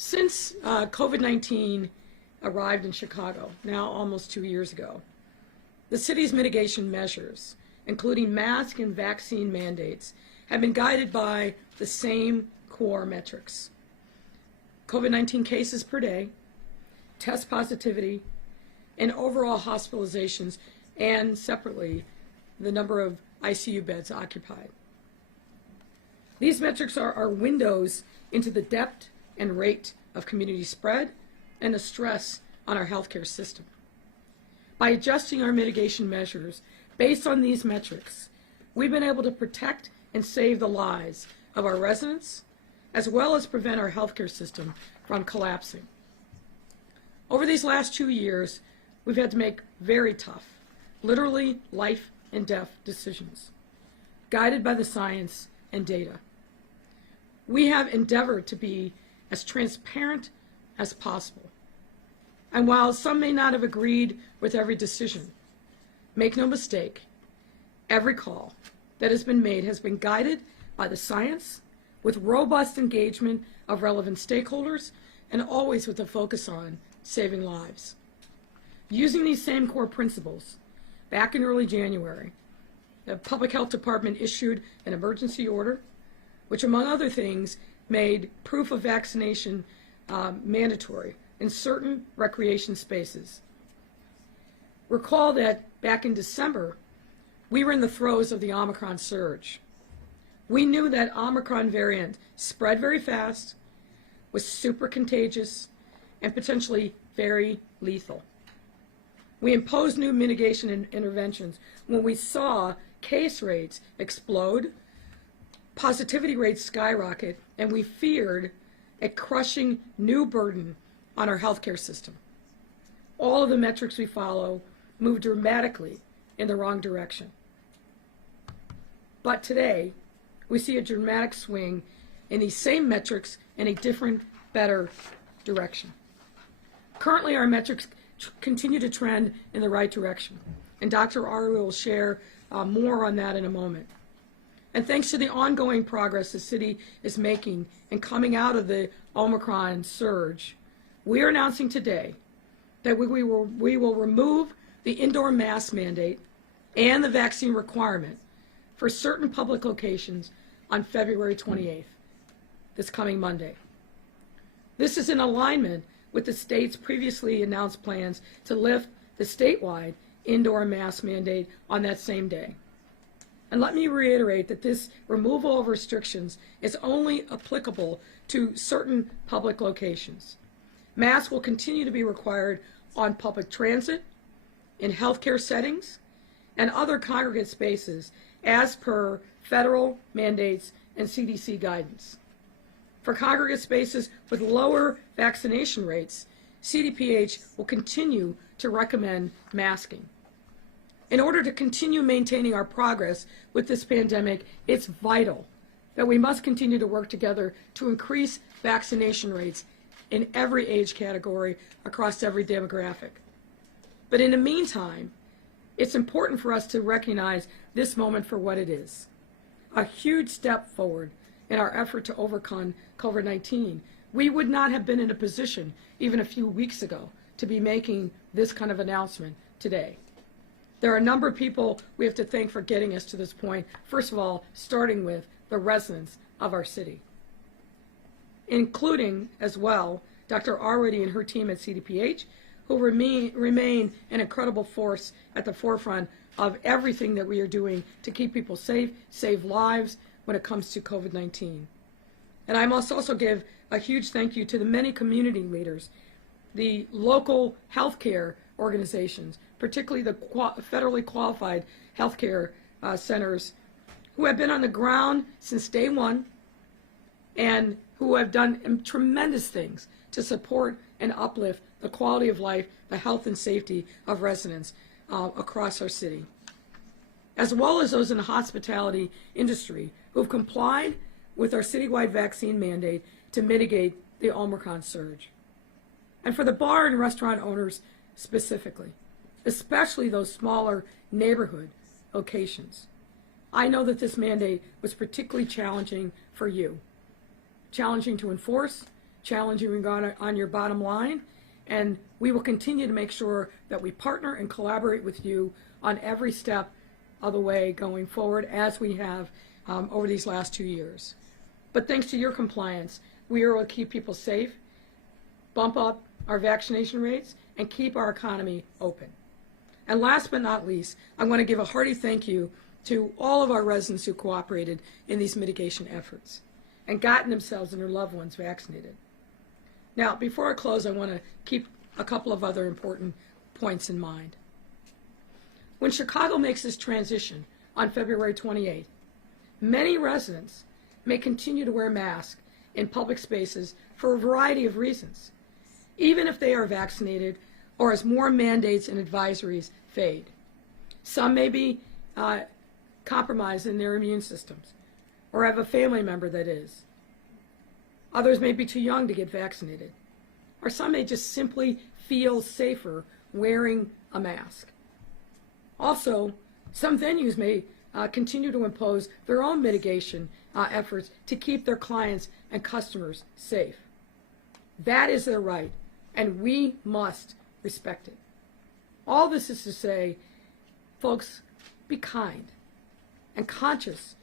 Since COVID-19 arrived in Chicago, now almost 2 years ago, the city's mitigation measures, including mask and vaccine mandates, have been guided by the same core metrics: COVID-19 cases per day, test positivity, and overall hospitalizations, and separately, the number of ICU beds occupied. These metrics are windows into the depth and rate of community spread and the stress on our healthcare system. By adjusting our mitigation measures based on these metrics, we've been able to protect and save the lives of our residents, as well as prevent our healthcare system from collapsing. Over these last 2 years, we've had to make very tough, literally life and death decisions, guided by the science and data. We have endeavored to be as transparent as possible. And while some may not have agreed with every decision, make no mistake, every call that has been made has been guided by the science, with robust engagement of relevant stakeholders, and always with a focus on saving lives. Using these same core principles, back in early January, the Public Health Department issued an emergency order, which, among other things, made proof of vaccination mandatory in certain recreation spaces. Recall that back in December, we were in the throes of the Omicron surge. We knew that Omicron variant spread very fast, was super contagious, and potentially very lethal. We imposed new mitigation interventions when we saw case rates explode, positivity rates skyrocket, and we feared a crushing new burden on our healthcare system. All of the metrics we follow moved dramatically in the wrong direction. But today, we see a dramatic swing in these same metrics in a different, better direction. Currently, our metrics continue to trend in the right direction, and Dr. Ari will share more on that in a moment. And thanks to the ongoing progress the city is making in coming out of the Omicron surge, we are announcing today that we will remove the indoor mask mandate and the vaccine requirement for certain public locations on February 28th, this coming Monday. This is in alignment with the state's previously announced plans to lift the statewide indoor mask mandate on that same day. And let me reiterate that this removal of restrictions is only applicable to certain public locations. Masks will continue to be required on public transit, in healthcare settings, and other congregate spaces as per federal mandates and CDC guidance. For congregate spaces with lower vaccination rates, CDPH will continue to recommend masking. In order to continue maintaining our progress with this pandemic, it's vital that we must continue to work together to increase vaccination rates in every age category across every demographic. But in the meantime, it's important for us to recognize this moment for what it is: a huge step forward in our effort to overcome COVID-19. We would not have been in a position even a few weeks ago to be making this kind of announcement today. There are a number of people we have to thank for getting us to this point. First of all, starting with the residents of our city, including as well Dr. Arwady and her team at CDPH, who remain an incredible force at the forefront of everything that we are doing to keep people safe, save lives when it comes to COVID-19. And I must also give a huge thank you to the many community leaders, the local healthcare organizations, particularly the federally qualified healthcare centers, who have been on the ground since day one and who have done tremendous things to support and uplift the quality of life, the health and safety of residents across our city, as well as those in the hospitality industry who have complied with our citywide vaccine mandate to mitigate the Omicron surge. And for the bar and restaurant owners specifically, especially those smaller neighborhood locations, I know that this mandate was particularly challenging for you, challenging to enforce challenging on your bottom line, and we will continue to make sure that we partner and collaborate with you on every step of the way going forward, as we have over these last 2 years. But thanks to your compliance, we are able to keep people safe, bump up our vaccination rates, and keep our economy open. And last but not least, I want to give a hearty thank you to all of our residents who cooperated in these mitigation efforts and gotten themselves and their loved ones vaccinated. Now, before I close, I want to keep a couple of other important points in mind. When Chicago makes this transition on February 28th, many residents may continue to wear masks in public spaces for a variety of reasons, even if they are vaccinated or as more mandates and advisories fade. Some may be compromised in their immune systems or have a family member that is. Others may be too young to get vaccinated, or some may just simply feel safer wearing a mask. Also, some venues may continue to impose their own mitigation efforts to keep their clients and customers safe. That is their right, and we must respect it. All this is to say, folks, be kind and conscious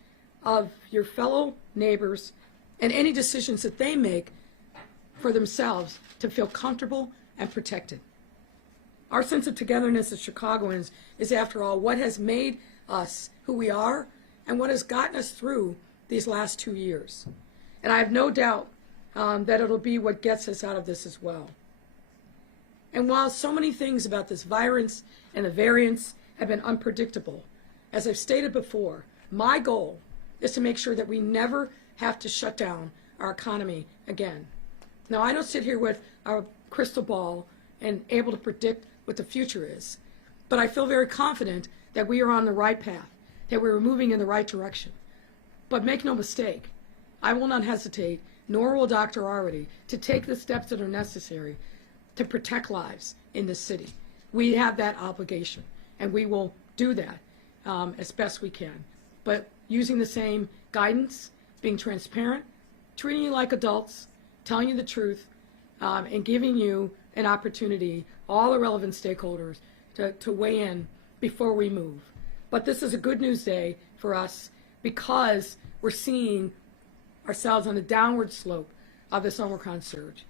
of your fellow neighbors and any decisions that they make for themselves to feel comfortable and protected. Our sense of togetherness as Chicagoans is, after all, what has made us who we are and what has gotten us through these last 2 years. And I have no doubt that it'll be what gets us out of this as well. And while so many things about this virus and the variants have been unpredictable, as I've stated before, my goal is to make sure that we never have to shut down our economy again. Now, I don't sit here with a crystal ball and able to predict what the future is, but I feel very confident that we are on the right path, that we're moving in the right direction. But make no mistake, I will not hesitate, nor will Dr. Arwady, to take the steps that are necessary to protect lives in this city. We have that obligation, and we will do that as best we can. But using the same guidance, being transparent, treating you like adults, telling you the truth, and giving you an opportunity, all the relevant stakeholders, to weigh in before we move. But this is a good news day for us because we're seeing ourselves on the downward slope of this Omicron surge.